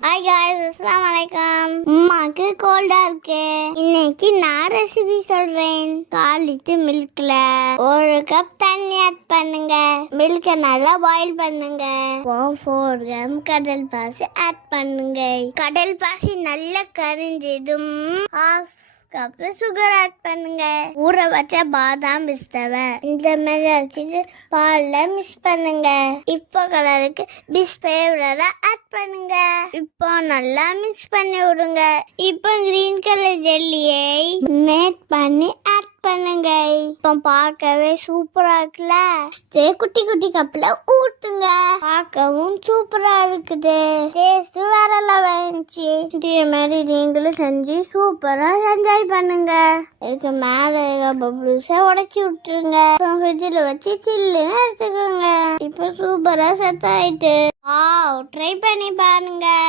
Hi guys, அஸ்ஸலாமு அலைக்கும். அம்மாக்கு கோல்டா இருக்கு. இன்னைக்கு நான் ரெசிபி சொல்றேன். காலிட்டு மில்க்ல 1 கப் தண்ணி ஆட் பண்ணுங்க. மில்க நல்லா பாயில் பண்ணுங்க. 4 கிராம் கடல் பாசி ஆட் பண்ணுங்க. கடல் பாசி நல்லா கரிஞ்சதும் கப் சுகர் ஆட் பண்ணுங்க. ஊற வச்ச பாதாம் பிஸ்தாவை இந்த மாதிரி அரைச்சிட்டு பால்ல மிக்ஸ் பண்ணுங்க. இப்போ கலருக்கு பிஸ்பேவரா ஆட் பண்ணுங்க. இப்போ நல்லா மிக்ஸ் பண்ணி விடுங்க. இப்போ கிரீன் கலர் ஜெல்லியை மேட் பண்ணி ஆட் பண்ணுங்க. இப்போ பார்க்கவே சூப்பரா இருக்குல்ல. குட்டி குட்டி கப்ல ஊட்டுங்க. பார்க்கவும் சூப்பரா இருக்குது. டேஸ்ட் வேற லெவல் இருந்துச்சு. இதே மாதிரி நீங்களும் செஞ்சு சூப்பரா என்ஜாய் பண்ணுங்க. இதுக்கு மேல பப்ளிஸை உடைச்சி விட்டுருங்க. ஃப்ரிட்ஜில் வச்சு சில்லுன்னு எடுத்துக்கோங்க. இப்போ சூப்பரா செட் ஆயிட்டு ட்ரை பண்ணி பாருங்க.